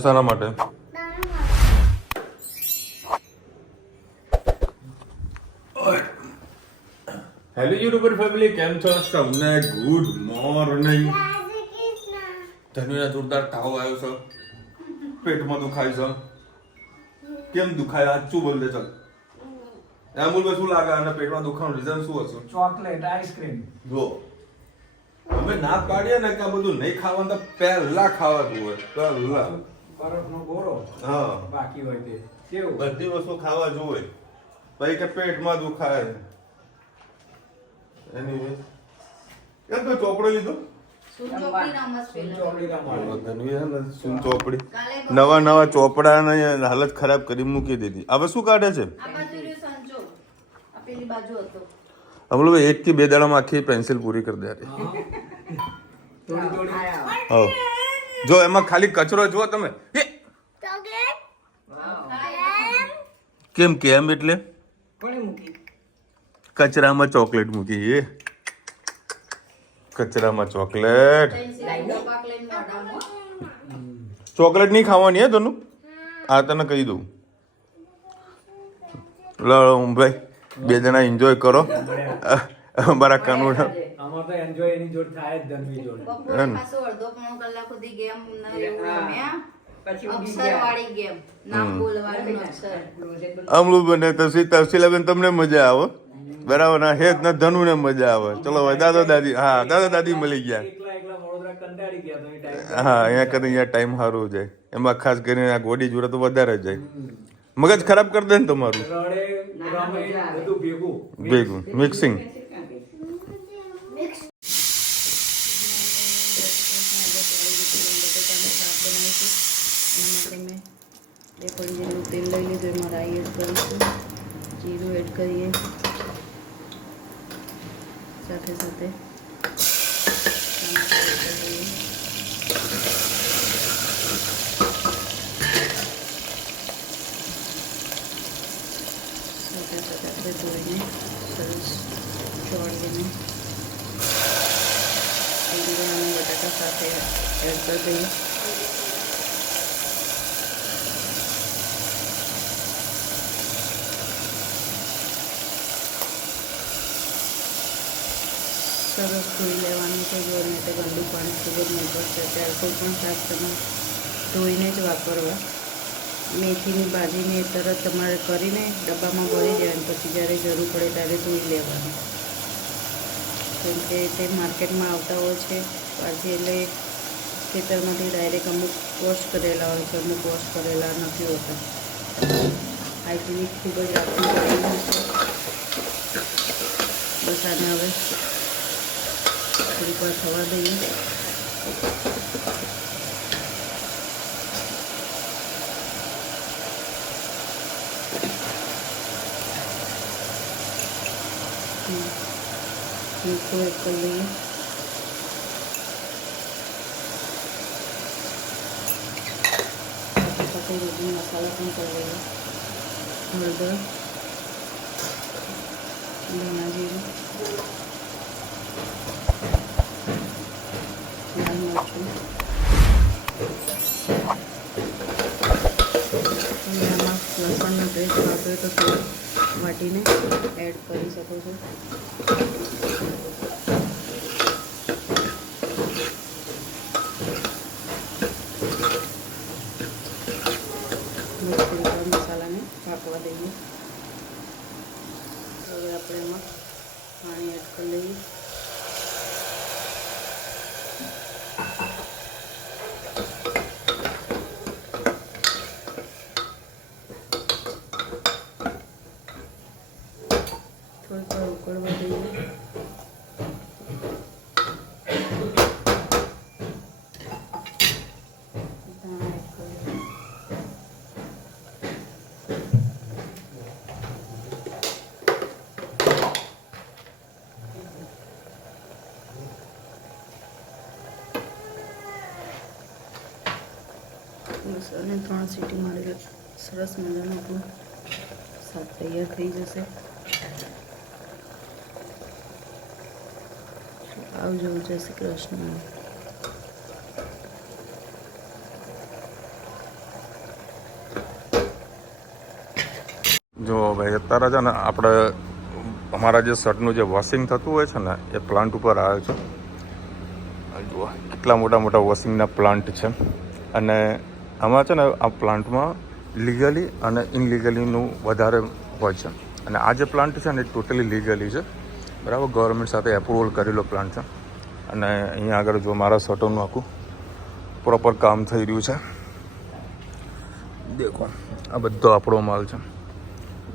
શાના માટે? Hello YouTuber family, કેમ છો? તમને ગુડ મોર્નિંગ. ધનુના જોરદાર તાવ આવ્યો છે, પેટમાં દુખાય છે. કેમ દુખાય? સાચું બોલ દે ચાલ. એમ્બુલ શું લાગે અને પેટમાં દુખાવાનું રીઝન શું હશે? Chocolate ice cream. જો અમે ના પાડીએ ને કે આ બધું નહીં ખાવાનું, તો પહેલા ખાવાનું હોય. પહેલા બરફનો ગોળો હા બાકી હોય તે કેવું બધી વસ્તુ ખાવા જોઈએ. પછી કે પેટમાં દુખાય એની કેમ તો ચોપડો લીધો? નવા ચોપડા હાલત ખરાબ કરી મૂકી દીધી. હવે શું કાઢે છે? અમે લોકો 1 થી 2 દાડામાં આખી પેન્સિલ પૂરી કરી દે. જો એમાં ખાલી કચરો જુઓ તમે. કેમ કેમ એટલે કચરામાં ચોકલેટ મૂકી. એ કચરામાં ચોકલેટ નહીં ખાવાની હે તનું. આ તને કહી દઉં. ભાઈ 2 જણા એન્જોય કરો. અમારા કાનૂન આમાં તો એન્જોય એની જોડે થાય જ ધનવી જોડે. અડધો પોણો કલાક સુધી ગેમ રમ્યા, અક્ષરવાળી ગેમ, નામ બોલવાનું અક્ષર. અમલું બને તફસીલાબેન તમને મજા આવે બરાબર ના? હેત ના ધનુ ને મજા આવે. ચલો ભાઈ દાદા દાદી. હા દાદા દાદી મળી ગયા. એકલા વડોદરા કંટાળી ગયા તો એ ટાઈમ. હા અહીંયા કરીને અહીંયા ટાઈમ સારું જાય. એમાં ખાસ કરીને આ ગોડી જોડે તો વધારે જાય. મગજ ખરાબ કરી દે ને તમારું. રડે રમે બધું ભેગું મિક્સિંગ. થોડી જેટલું તેલ લઈ લીધું, એમાં રાઈ એડ કરીશું, જીરું એડ કરીએ, સાથે સાથે ટમાટર એડ કરીએ, સાથે સાથે આપણે ધોઈને સરસ ચોળીને રીંગણ અને બટાકા સાથે એડ કરી દઈએ. સરસ ધોઈ લેવાનું છે. જો નહીં તો ગંદુ પાણી ખૂબ જ નીકળશે. ત્યારે કોઈ પણ શાક તમે ધોઈને જ વાપરવા. મેથીની ભાજીને તરત તમારે કરીને ડબ્બામાં ભરી દેવાની, પછી જ્યારે જરૂર પડે ત્યારે ધોઈ લેવાની. કેમ કે તે માર્કેટમાં આવતા હોય છે પાછી, એટલે ખેતરમાંથી ડાયરેક્ટ અમુક વોશ કરેલા હોય છે, અમુક વોશ કરેલા નથી હોતા. હાઇજીનિક ખૂબ જ રાખવું પડેલું છે. બસ આને હવે થોડીક વાર થવા દઈએ. મીઠું એડ કરી દઈએ. સાથે બધું મસાલા પણ કરી દઈએ. હળદર, ધાણા જીરું, લાલ મરચું, તમે આમાં લસણનો પેસ્ટ વાપરો તો થોડું વાટીને એડ કરી શકો છો. મસાલાને પાકવા દઈએ. હવે આપણે એમાં પાણી એડ કરી લઈએ. થોડીક વાર ઉકળવા દઈએ. બસ અને 3 સીટી મારેલા સરસ મજાનું આપણું શાક તૈયાર થઈ જશે. આવજો, જય શ્રી કૃષ્ણ. જો ભાઈ અત્યારે છે ને આપણે અમારા જે શર્ટનું જે વોશિંગ થતું હોય છે ને એ પ્લાન્ટ ઉપર આવ્યો છે. જુઓ કેટલા મોટા મોટા વોશિંગના પ્લાન્ટ છે. અને આમાં છે ને આ પ્લાન્ટમાં લીગલી અને ઇનલીગલીનું વધારે હોય છે. અને આ જે પ્લાન્ટ છે ને એ ટોટલી લીગલી છે, બરાબર, ગવર્મેન્ટ સાથે એપ્રુવલ કરેલો પ્લાન્ટ છે. અને અહીંયા આગળ જો મારા શર્ટોનું આખું પ્રોપર કામ થઈ રહ્યું છે. દેખો આ બધો આપણો માલ છે.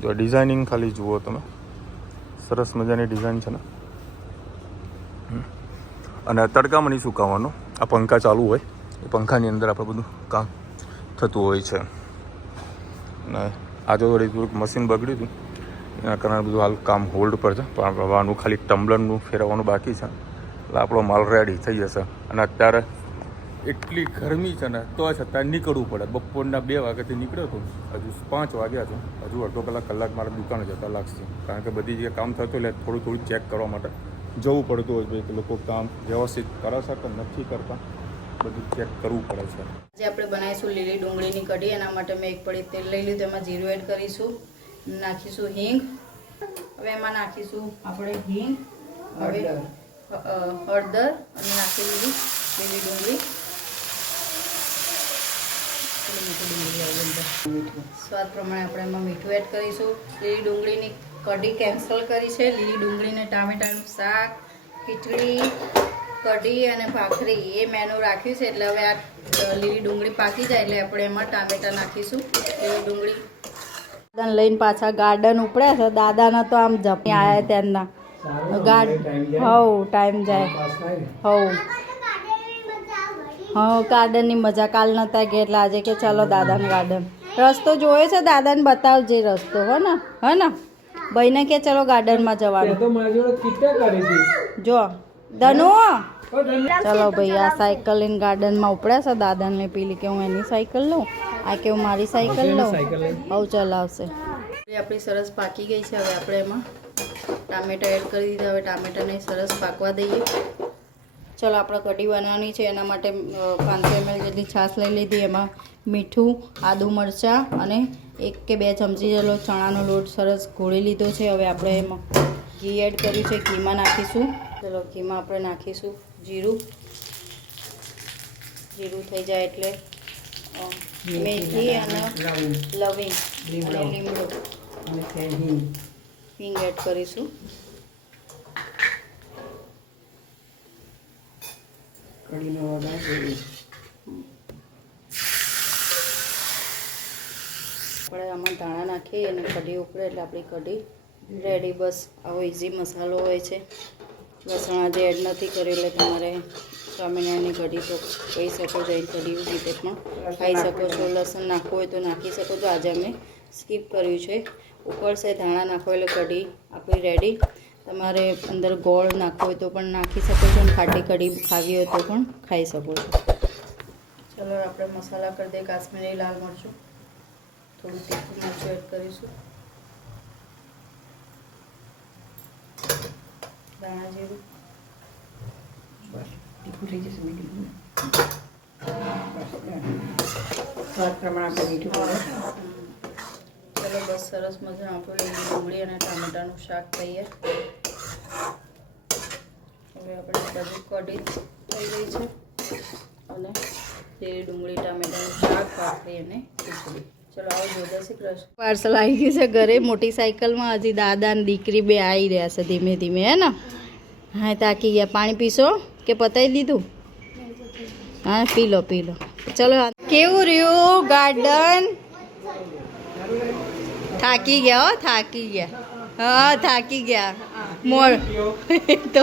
જો ડિઝાઇનિંગ ખાલી જુઓ તમે, સરસ મજાની ડિઝાઇન છે ને. અને તડકામાં નહીં સુકાવવાનો, આ પંખા ચાલુ હોય એ પંખાની અંદર આપણે બધું કામ થતું હોય છે. અને આજે વળી થોડુંક મશીન બગડ્યું હતું એના કારણે બધું હાલ કામ હોલ્ડ પર છે. પણ આનું ખાલી ટમ્બલરનું ફેરવવાનું બાકી છે એટલે આપણો માલ રેડી થઈ જશે. અને અત્યારે એટલી ગરમી છે ને તો છતાં નીકળવું પડે. બપોરના 2 વાગ્યાથી નીકળ્યો હતો, હજુ 5 વાગ્યા છે, હજુ અડધો કલાક મારા દુકાને જતા લાગશે. કારણ કે બધી જગ્યાએ કામ થતું એટલે થોડું ચેક કરવા માટે જવું પડતું હોય છે કે લોકો કામ વ્યવસ્થિત કરે છે કે નથી કરતા, બધું ચેક કરવું પડે છે. આજે આપણે બનાવીશું લીલી ડુંગળીની કઢી. એના માટે મેં 1 પડી તેલ લઈ લીધું, એમાં જીરું એડ કરીશું, નાખીશું હિંગ. હવે એમાં નાખીશું આપણે હિંગ, હવે હળદર અને નાખી લીધી લીલી ડુંગળી. સ્વાદ પ્રમાણે આપણે એમાં મીઠું એડ કરીશું. લીલી ડુંગળીની કઢી કેન્સલ કરી છે. લીલી ડુંગળીને ટામેટાનું શાક, ખીચડી, કઢી અને ભાખરી એ મેનુ રાખ્યું છે. એટલે હવે આ લીલી ડુંગળી પાકી જાય એટલે આપણે એમાં ટામેટા નાખીશું. લીલી ડુંગળી લઈને પાછા ગાર્ડન ઉપડ્યા છે. દાદાના તો આમ જપી આવ્યા ત્યારના ટાઈમ જાય. ગાર્ડનની મજા કાલ નતા ગયા એટલે આજે કે ચાલો દાદાને ગાર્ડન. રસ્તો જોયો છે, દાદાને બતાવજે રસ્તો. હો ને ભાઈને કે ચલો ગાર્ડનમાં જવાનું. જો ધનુ ચલો ભાઈ આ સાયકલ લઈને ગાર્ડનમાં ઉપડ્યા છે. દાદાને પેલી કે હું એની સાયકલ લઉં, આ કે હું મારી સાયકલ લઉં. આવું ચલાવશે. આપણી સરસ પાકી ગઈ છે. હવે આપણે એમાં ટામેટા એડ કરી દીધા. હવે ટામેટાને સરસ પાકવા દઈએ. ચલો આપણે કઢી બનાવવાની છે. એના માટે 500 ml જેટલી છાશ લઈ લીધી. એમાં મીઠું, આદુ મરચાં અને 1 કે 2 ચમચી જેટલો ચણાનો લોટ સરસ ઘોળી લીધો છે. હવે આપણે એમાં ઘી એડ કર્યું છે. ઘીમાં નાખીશું, ચલો ઘીમાં આપણે નાખીશું જીરું. જીરું થઈ જાય એટલે મેથી અને લવિંગ અને લીમડો હિંગ એડ કરીશું. કઢીનો વઘાર આપણે આમાં ધાણા નાખીએ અને કઢી ઉકળે એટલે આપણી કઢી રેડી. બસ આવો ઇઝી મસાલો હોય છે. લસણ આજે એડ નથી કર્યું એટલે તમારે સ્વામિનારાયણની કઢી તો કહી શકો છો. એ કઢી રીતે પણ ખાઈ શકો છો. લસણ નાખવું હોય તો નાખી શકો છો. આજે અમે સ્કીપ કર્યું છે. ઉકળશે, ધાણા નાખો એટલે કઢી આપણી રેડી. તમારે અંદર ગોળ નાખવો હોય તો પણ નાખી શકો છો. અને ખાટી કઢી ખાવી હોય તો પણ ખાઈ શકો છો. ચલો આપણે મસાલા કરી દઈએ. કાશ્મીરી લાલ મરચું, થોડું તીખું મરચું એડ કરીશું, ધાણા જીરું, તીખું થઈ જશે મીઠું, સ્વાદ પ્રમાણે આપણે મીઠું પાડો. ચલો બસ સરસ મજા આપણે લીલી ડુંગળી અને ટામેટાનું શાક તૈયાર. હવે આપણે બધું કઢી થઈ ગઈ છે અને લીલી ડુંગળી ટામેટાનું શાક, ભાખરી અને ખીચડી. ચલો આવો જય શ્રી કૃષ્ણ. પાર્સલ આવી ગયું છે ઘરે મોટી સાયકલમાં. હજી દાદા અને દીકરી બે આવી રહ્યા છે ધીમે ધીમે. હે ને? હા તાકી ગયા. પાણી પીશો કે પતાવી દીધું? હા પી લો પી લો. ચલો કેવું રહ્યું ગાર્ડન? થાકી ગયા હો, થાકી ગયા. હા થાકી ગયા મોર તો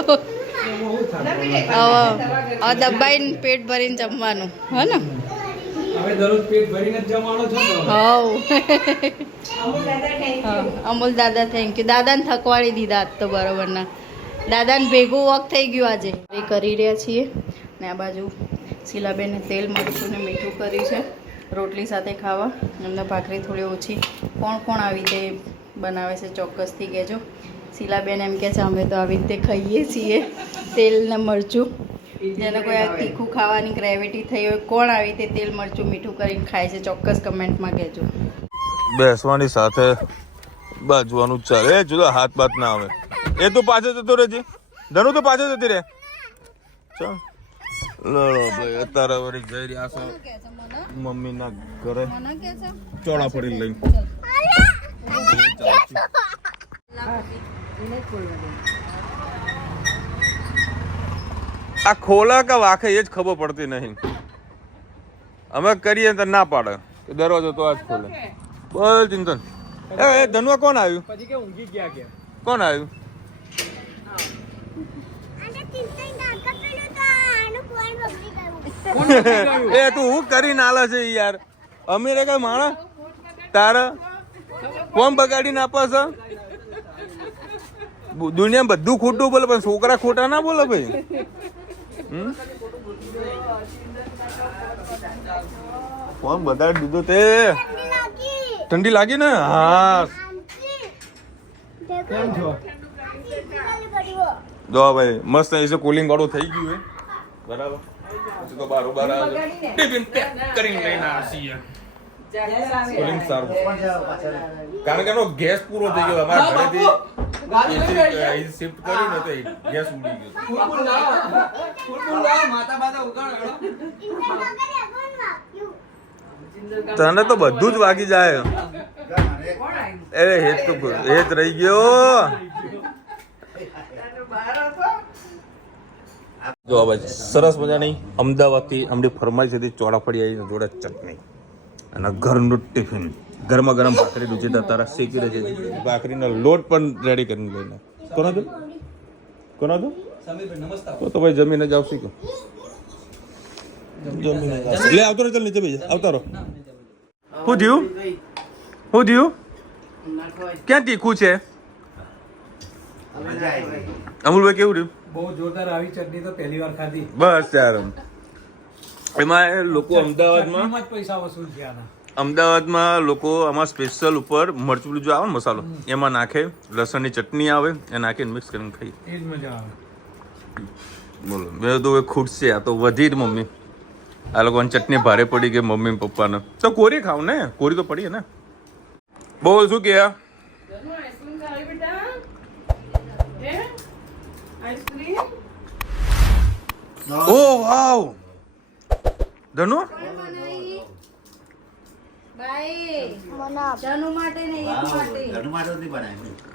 દબાઈને પેટ ભરીને જમવાનું. હે ને? અમૂલ દાદા થેન્ક યુ. દાદાને થકવાડી દીધા આજ તો બરોબર ના. દાદાને ભેગું વોક થઈ ગયું આજે. એ કરી રહ્યા છીએ ને આ બાજુ શીલાબેને તેલ મરચું ને મીઠું કર્યું છે રોટલી સાથે ખાવા. એમને ભાખરી થોડી ઓછી. કોણ કોણ આવી રીતે બનાવે છે ચોક્કસથી કહેજો. શીલાબેન એમ કહે છે અમે તો આવી રીતે ખાઈએ છીએ તેલ ને મરચું. જેને કોઈ આ તીખું ખાવાની ગ્રેવિટી થઈ હોય, કોણ આવી રીતે તેલ મરચું મીઠું કરીને ખાય છે ચોક્કસ કમેન્ટમાં કહેજો. બેસવાની સાથે બાજવાનું જ ચાલે જુદા હાથ બાત ના આવે એ તું પાછળ જતો રહેજે ધનુ તો પાછળ જતી રહે ચાલ લડો ભાઈ અત્યારે વળી જઈ રહ્યા છો મમ્મી ના ઘરે ચોળા ફરી લઈને આ ખોલા કે વાખે એ જ ખબર પડતી નહીં અમે કરીએ તો ના પાડે દરવાજો તો આ જ ખોલે બોલ ચિંતન એ ધનુઆ કોણ આવ્યું પછી કે ઊંઘી ગયા કે કોણ આવ્યું એ તું હું કરીને આલે છે યાર અમીરે કઈ માણા તારા કોણ બગાડીને આપે છે દુનિયા બધું ખોટું બોલે પણ છોકરા ખોટા ના બોલે ભાઈ કોણ બગાડી દીધું તે ઠંડી લાગી ને હા કેમ છો જો ભાઈ મસ્ત એસે કુલિંગ વાળું થઈ ગયું હે બરાબર પછી તો બારોબાર ટિફિન પેક કરીને લઈને આવીએ કુલિંગ સારું કારણ કે એનો ગેસ પૂરો થઈ ગયો અમારા ઘરેથી શિફ્ટ કરીને તો ગેસ ઉડી ગયો તને તો બધું જ વાગી જાય એ હેત તો હેત રહી ગયો જો ભાઈ સરસ મજાની અમદાવાદથી અમની ફરમાઈશ હતી ચોળાફળી આવી જોડે ચટણી અને ઘરનું ટિફિન ગરમા ગરમ ભાખરીનું જે તારા શેકી રહે છે ભાખરીનો લોટ પણ રેડી કરીને લઈને કોના દો કોના દો તો ભાઈ જમીને જ આવશે કે જમીને લે આવતો રહો ચાલ નીચે બેસી આવતા રહો શું થયું શું થયું ક્યાં તીખું છે અમુલભાઈ કેવું રહ્યું બહુ જોરદાર આવી ચટણી તો પહેલી વાર ખાધી બસ યાર એમાં લોકો અમદાવાદમાં ચટણીમાં જ પૈસા વસૂલ થયા અમદાવાદમાં લોકો આમાં સ્પેશિયલ ઉપર મરચું જો આવે ને મસાલો એમાં નાખે લસણની ચટણી આવે એ નાખીને મિક્સ કરીને ખાઈ એ જ મજા આવે બોલો મેં તો ખુશ છે આ તો વધી જ મમ્મી આ લોકોને ચટણી ભારે પડી ગઈ મમ્મી પપ્પાને તો કોરી ખાવ ને કોરી તો પડી ને બોલ શું કે ઓ વાવ ધનુ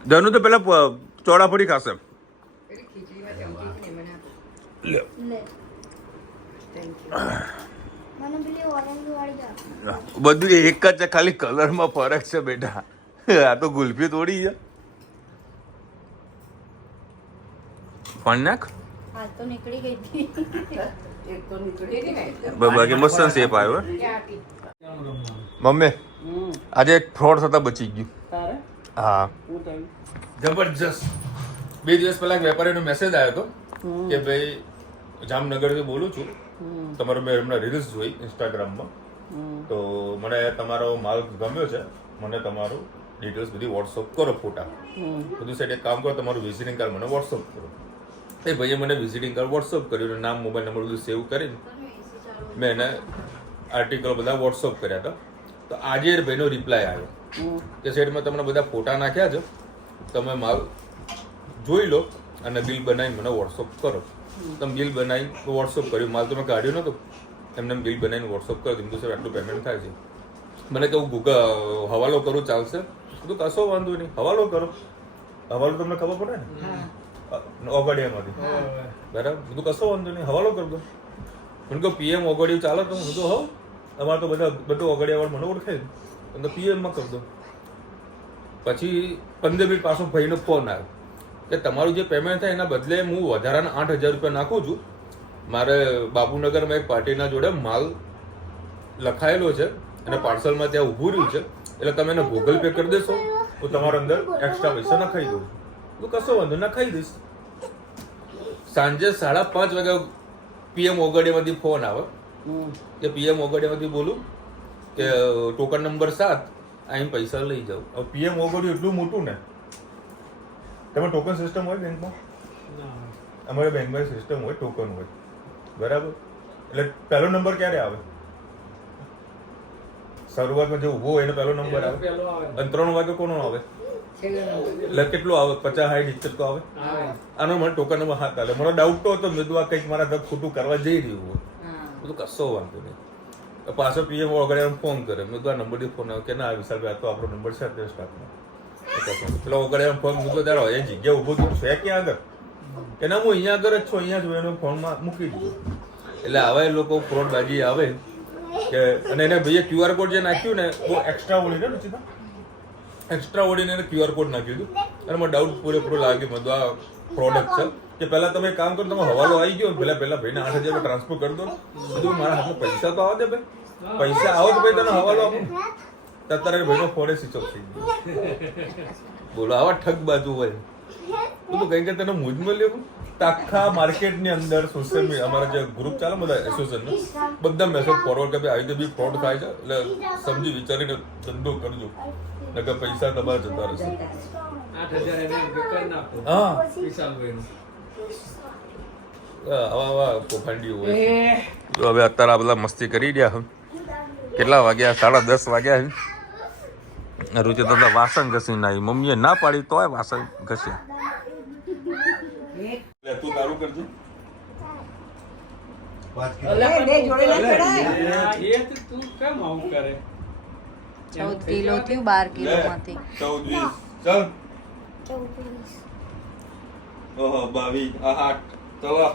ધનુ તો પેલા ચોળાફળી ખાશે બધું એક જ છે ખાલી કલરમાં ફરક છે બેટા આ તો ગુલ્ફી તોડી છે પણ નાખ બાકી મસ્ત શેપ આવ્યો મમ્મી આજે એક ફ્રોડ થતા બચી ગયું હા જબરજસ્ત 2 દિવસ પહેલા એક વેપારીનો મેસેજ આવ્યો હતો કે ભાઈ જામનગરથી બોલું છું તમારો મેં હમણાં રીલ્સ જોઈ ઇન્સ્ટાગ્રામમાં તો મને તમારો માલ ગમ્યો છે મને તમારું ડિટેલ્સ બધી વોટ્સઅપ કરો ફોટા બધું સાઈડ એક કામ કરો તમારું વિઝિટિંગ કાર્ડ મને વોટ્સઅપ કરો એ ભાઈએ મને વિઝિટિંગ કાર્ડ વોટ્સઅપ કર્યું નામ મોબાઈલ નંબર બધું સેવ કરીને મેં એને આર્ટિકલ બધા વોટ્સઅપ કર્યા હતા તો આજે ભાઈનો રિપ્લાય આવ્યો કે સાઈડમાં તમને બધા ફોટા નાખ્યા છે તમે માલ જોઈ લો અને બિલ બનાવીને મને વોટ્સઅપ કરો તમે બિલ બનાવીને વોટ્સઅપ કર્યું માલ તમે કાઢ્યો નહોતો એમને બિલ બનાવીને વોટ્સઅપ કરો દીધું સર આટલું પેમેન્ટ થાય છે મને કહું હવાલો કરું ચાલશે તો કશો વાંધો નહીં હવાલો કરો હવાલો તમને ખબર પડે ને ઓગડિયામાંથી બરાબર બધું કશો વાંધો નહીં હવાલો કરી દો મને કહું પીએમ ઓગડિયું ચાલે તો હું તો હોઉં તમારે તો બધું ઓગડિયાવાળા મને ઓળખાય તો પીએમમાં કરી દો પછી 15 મિનિટ પાછો ભાઈનો ફોન આવ્યો કે તમારું જે પેમેન્ટ થાય એના બદલે હું વધારાના 8,000 રૂપિયા નાખું છું મારે બાપુનગરમાં એક પાર્ટીના જોડે માલ લખાયેલો છે અને પાર્સલમાં ત્યાં ઊભું રહ્યું છે એટલે તમે એને ગૂગલ પે કરી દેશો તો તમારા અંદર એક્સ્ટ્રા પૈસા નખાઈ દઉં તો કશો વાંધો નખાઈ દઈશ સાંજે 5:30 વાગે પીએમ ઓગડિયામાંથી ફોન આવે કે પીએમ ઓગડિયામાંથી બોલું કે ટોકન નંબર 7 અહીં પૈસા લઈ જાઓ હવે પીએમ ઓગડિયું એટલું મોટું ને તમે ટોકન સિસ્ટમ હોય બેંકમાં અમારે બેંકમાં સિસ્ટમ હોય ટોકન હોય બરાબર એટલે પહેલો નંબર ક્યારે આવે શરૂઆતમાં જે ઊભો હોય એનો પહેલો નંબર આવે અને 3 વાગે કોનો આવે એટલે કેટલું આવે 50-60 તો આવે આનો મને ટોકનમાં હાથ હાલે મને ડાઉટ તો હતો મેં કીધું આ કંઈક મારા ઘર ખોટું કરવા જઈ રહ્યું હોય બધું કશો વાંધો નહીં પાછો પીએમ વગેરે ફોન કરે મેં કીધું આ નંબરથી ફોન આવ્યો કે ના વિશાલભાઈ આ તો આપણો નંબર છે તે સ્ટાફમાં પેલો વગેરે ફોન મૂક્યો તારો એ જગ્યા ઊભો થયું છે ક્યાં આગળ કે ના હું અહીંયા આગળ જ છું અહીંયા જ એનો ફોનમાં મૂકી દીધું એટલે આવા એ લોકો ફ્રોડબાજી આવે કે અને એને ભાઈએ QR કોડ જે નાખ્યું ને બહુ એક્સ્ટ્રા ઓળીને રુચિતા એક્સ્ટ્રા ઓળીને એને QR કોડ નાખ્યું હતું અને મને ડાઉટ પૂરેપૂરો લાગ્યો બધું આ પ્રોડક્ટ છે કે પહેલા તમે કામ કરો તમે હવાલો આવી ગયો પહેલા ભાઈને 8,000 ટ્રાન્સફર કરી દો બધું મારા હાથમાં પૈસા તો આવે દે ભાઈ પૈસા આવો તો ભાઈ તને હવાલો આપો અત્યારે ભાઈનો ફોન સ્વિચ ઓફ થઈ ગયો બોલો આવા ઠગ બાજુ હોય તું કઈ કે તને મૂજ મળ્યું આખા માર્કેટની અંદર સોશિયલ મીડિયા અમારા જે ગ્રુપ ચાલે બધા એસોસિએશનનો બધા મેસેજ ફોરવર્ડ કે આવી રીતે બી ફ્રોડ થાય છે એટલે સમજી વિચારીને ધંધો કરજો નકર પૈસા તમારા જતા રહેશે 8,000 એને કરી નાખો હા વિશાલભાઈનું આવા પોફાંડી હોય જો હવે અત્યારે આ બધા મસ્તી કરી રહ્યા હમ કેટલા વાગ્યા 10:30 વાગ્યા છે રૂચિ તો વાસણ ઘસીને આવી મમ્મીએ ના પાડી તોય વાસણ ઘસ્યા તું તારું કરજે તું કેમ આવું કરે 14 કિલો થયું 12 કિલો માંથી 14 ચાલ 22 8 તો પપ્પાનું જોવા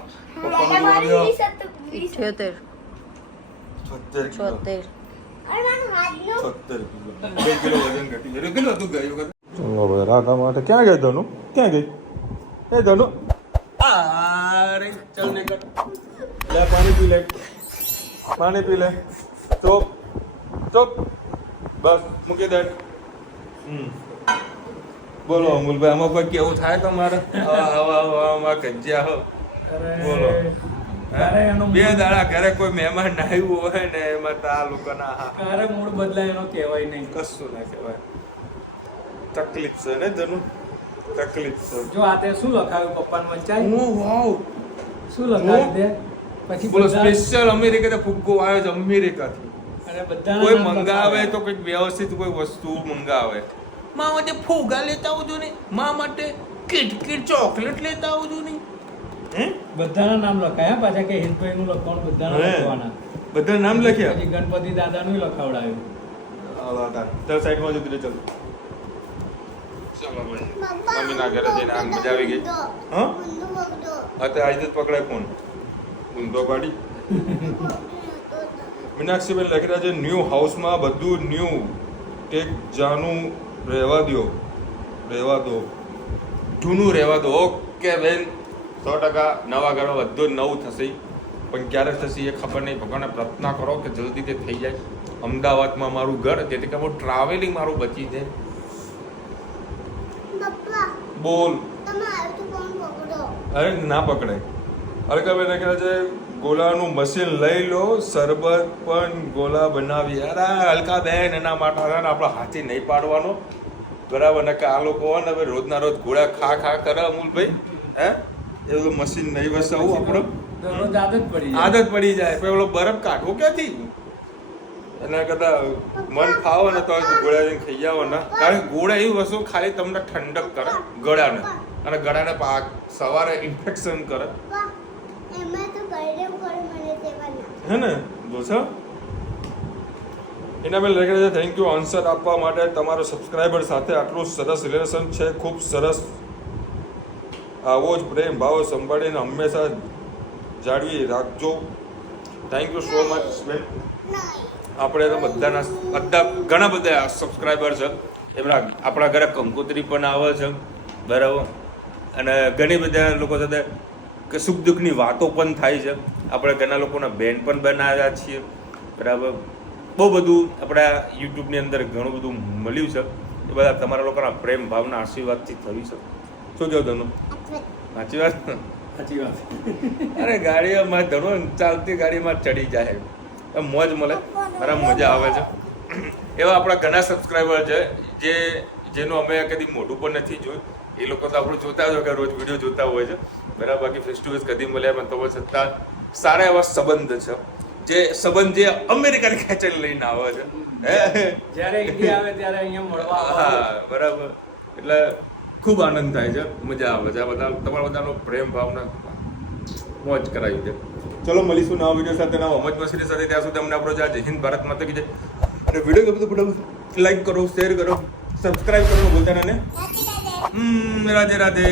78 76 કિલો વજન ઘટી ગયું કેટલું હતું ગયું વખત ચલો ભાઈ રાધા માટે ક્યાં ગઈ ધનુ ક્યાં ગઈ એ ધનુ અરે ચલ નીકળ લે પાણી પી લે ચોપ બસ મૂકી દે બોલો અમુલભાઈ આમાં કોઈ કેવું થાય તમારે આવા કજ્યા હો બોલો બે દાડા ઘરે કોઈ મહેમાન આવ્યું હોય ને એમાં તો આ લોકોના કારે મૂડ બદલાય એનો કહેવાય નહીં કશું ના કહેવાય તકલીફ છે ને ધનુ તકલીફ છે જો આ તે શું લખાવ્યું પપ્પાને વંચાય વાવ શું લખાવ્યું તે પછી બોલો સ્પેશિયલ અમેરિકાથી ફુગ્ગો આવ્યો છે અમેરિકાથી અને બધા કોઈ મંગાવે તો કંઈક વ્યવસ્થિત કોઈ વસ્તુ મંગાવે મા માટે ફુગ્ગા લેતા આવજો ને મા માટે કિટકિટ ચોકલેટ લેતા આવજો ને બધાના નામ લખાયા પાછા કે હિતભાઈ નું લખવાનું બધાના લખવાના બધા નામ લખ્યા પછી ગણપતિ દાદા નું લખાવડાયું ચાલ સાઈડમાં જતી રહે ચાલ ચલો ભાઈ મમ્મી ના ઘરે જઈને આમ મજા આવી ગઈ હા અત્યારે આજે જ પકડાય ફોન ઊંધો પાડી મીનાક્ષીબેન લખી રહ્યા છે ન્યૂ હાઉસમાં બધું ન્યૂ ટેક જાનું રહેવા દો જૂનું રહેવા દો ઓકે બેન 100% નવા ઘરમાં બધું નવું થશે પણ ક્યારે થશે એ ખબર નહીં ભગવાનને પ્રાર્થના કરો કે જલ્દી તે થઈ જાય અમદાવાદમાં મારું ઘર જેથી કે ટ્રાવેલિંગ મારું બચી જાય બોલ અરે ના પકડાય અલકાબેન કહે છે ગોલાનું મશીન લઈ લો શરબત પણ ગોલા બનાવી અરે અલકાબેન એના માટે આપણા હાથી નહીં પાડવાનો બરાબર ને કે આ લોકો ને હવે રોજના રોજ ગોળા ખા કરે અમૂલભાઈ હે એ બધું મશીન નહીં વસાવું આપણે આદત પડી જાય પણ ઓલો બરફ કાઢવો ક્યાંથી એના કરતા મન ફાવો ને તો ગોળા જઈને ખાઈ જાવ ને કારણ કે ગોળા એવી વસ્તુ ખાલી તમને ઠંડક કરે ગળાને અને ગળાને સવારે ઇન્ફેક્શન કરે હે ને બોલશો એના મેં લખી રહ્યા છે થેન્ક યુ આન્સર આપવા માટે તમારો સબસ્ક્રાઈબર સાથે આટલું સરસ રિલેશન છે ખૂબ સરસ આવો જ પ્રેમ ભાવ સંભાળીને હંમેશા જાળવી રાખજો થેન્ક યુ સો મચ બેન આપણે તો બધા ઘણા બધા સબસ્ક્રાઈબર છે એમના આપણા ઘરે કંકોત્રી પણ આવે છે બરાબર અને ઘણી બધા લોકો સાથે કે સુખ દુઃખની વાતો પણ થાય છે આપણે ઘણા લોકોના બેન પણ બનાવ્યા છીએ બરાબર બહુ બધું આપણા યુટ્યુબની અંદર ઘણું બધું મળ્યું છે એ બધા તમારા લોકોના પ્રેમ ભાવના આશીર્વાદથી થયું છે શું કહો ધનુ સાચી વાત અરે ગાડીમાં ધણો ચાલતી ગાડીમાં ચડી જાય મોજ મળે આરામ મજા આવે છે એવા આપણા ઘણા સબસ્ક્રાઈબર છે જેનું અમે કદી મોઢું પણ નથી જોયું એ લોકો તો આપણું જોતા જ હોય કે રોજ વિડીયો જોતા હોય છે બરાબર બાકી ફેસ ટુ ફેસ કદી મળ્યા પણ તો છતાં સારા એવા સંબંધ છે જે અમેરિકાની ખેંચાઈને લઈને આવે છે જ્યારે ઇન્ડિયા આવે ત્યારે અહીંયા મળવા હા બરાબર એટલે ખૂબ આનંદ થાય છે, મજા આવે છે. આ બધા તમારા બધાનો પ્રેમ ભાવના મોજ કરાવી છે. ચલો મળીશું નવા વિડીયો સાથે, નવા મોજ મસ્તી સાથે. ત્યાં સુધી અમને આપણો જય હિન્દ, ભારત માતા કી જય. અને વિડીયો ગમે તો ફટાફટ લાઈક કરો, શેર કરો, સબસ્ક્રાઇબ કરવાનું ભૂલતા નહીં. રાધે રાધે.